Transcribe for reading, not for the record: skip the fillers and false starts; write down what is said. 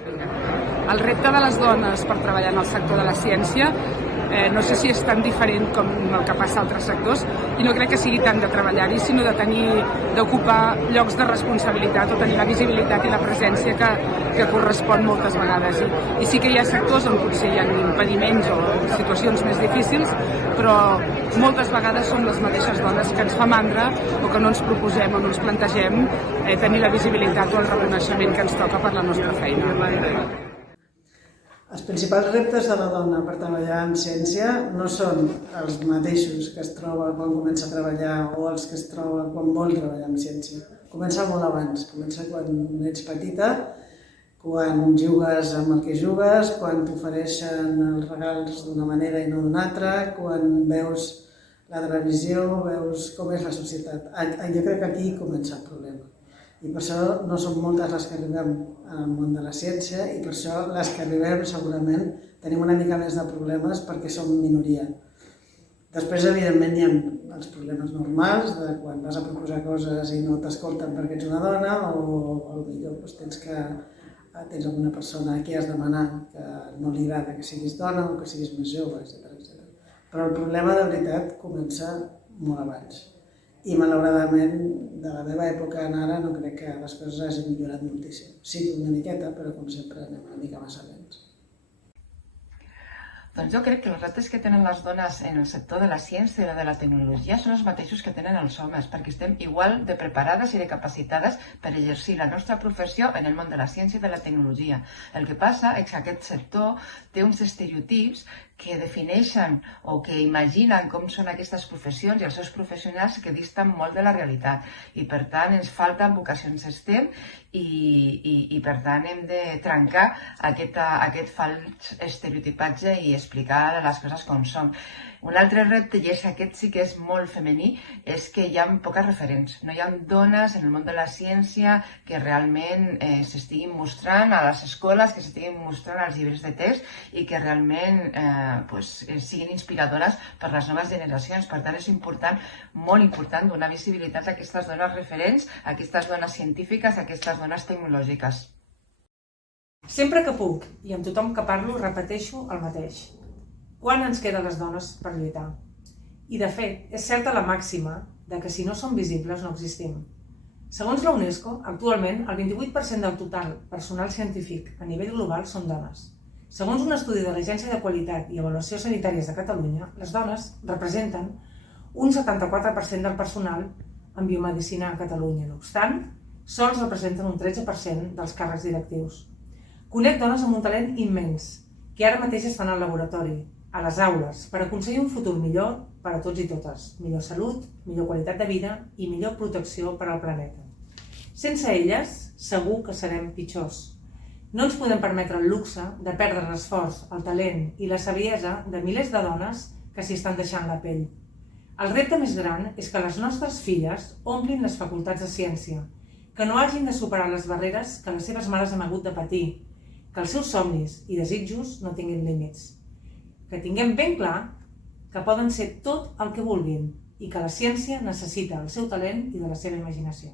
El repte de les dones per treballar en el sector de la ciència no sé si és tan diferent com el que passa a altres sectors i no crec que sigui tant de treballar-hi, sinó d'ocupar llocs de responsabilitat o tenir la visibilitat i la presència que correspon moltes vegades. I sí que hi ha sectors on potser hi ha impediments o situacions més difícils, però moltes vegades som les mateixes dones que ens fa mandra o que no ens proposem o no ens plantegem tenir la visibilitat o el reconeixement que ens toca per la nostra feina. Els principals reptes de la dona per treballar en ciència no són els mateixos que es troba quan comença a treballar o els que es troba quan vol treballar en ciència. Comença molt abans, comença quan ets petita, quan jugues amb el que jugues, quan t'ofereixen els regals d'una manera i no d'una altra, quan veus la televisió, veus com és la societat. Jo crec que aquí comença el problema. I per això no són moltes les que arribem al món de la ciència i per això les que arribem segurament tenim una mica més de problemes perquè som minoria. Després, evidentment, hi ha els problemes normals de quan vas a proposar coses i no t'escolten perquè ets una dona o potser tens alguna persona a qui has de demanar que no li agrada que siguis dona o que siguis més jove, etc. Però el problema de veritat comença molt abans. I malauradament, de la meva època en ara, no crec que les coses hagin millorat moltíssim. Sí, una miqueta, però com sempre anem una mica massa lents. Doncs jo crec que els reptes que tenen les dones en el sector de la ciència i de la tecnologia són els mateixos que tenen els homes, perquè estem igual de preparades i de capacitades per exercir la nostra professió en el món de la ciència i de la tecnologia. El que passa és que aquest sector té uns estereotips que defineixen o que imaginen com són aquestes professions i els seus professionals que disten molt de la realitat. I per tant ens falten vocacions STEM i per tant hem de trencar aquest fals estereotipatge i explicar les coses com són. Un altre repte, i aquest sí que és molt femení, és que hi ha poques referents. No hi ha dones en el món de la ciència que realment s'estiguin mostrant a les escoles, que s'estiguin mostrant als llibres de text i que realment siguin inspiradores per les noves generacions. Per tant, és important, molt important, donar visibilitat a aquestes dones referents, a aquestes dones científiques, a aquestes dones tecnològiques. Sempre que puc, i amb tothom que parlo, repeteixo el mateix. Quan ens queda les dones per lluitar? I de fet, és certa la màxima de que si no som visibles no existim. Segons la UNESCO, actualment el 28% del total personal científic a nivell global són dones. Segons un estudi de l'Agència de Qualitat i Avaluació Sanitàries de Catalunya, les dones representen un 74% del personal en biomedicina a Catalunya. No obstant, sols representen un 13% dels càrrecs directius. Conec dones amb un talent immens, que ara mateix estan al laboratori, a les aules, per aconseguir un futur millor per a tots i totes. Millor salut, millor qualitat de vida i millor protecció per al planeta. Sense elles, segur que serem pitjors. No ens podem permetre el luxe de perdre l'esforç, el talent i la saviesa de milers de dones que s'hi estan deixant la pell. El repte més gran és que les nostres filles omplin les facultats de ciència, que no hagin de superar les barreres que les seves mares han hagut de patir, que els seus somnis i desitjos no tinguin límits. Que tinguem ben clar que poden ser tot el que vulguin i que la ciència necessita el seu talent i de la seva imaginació.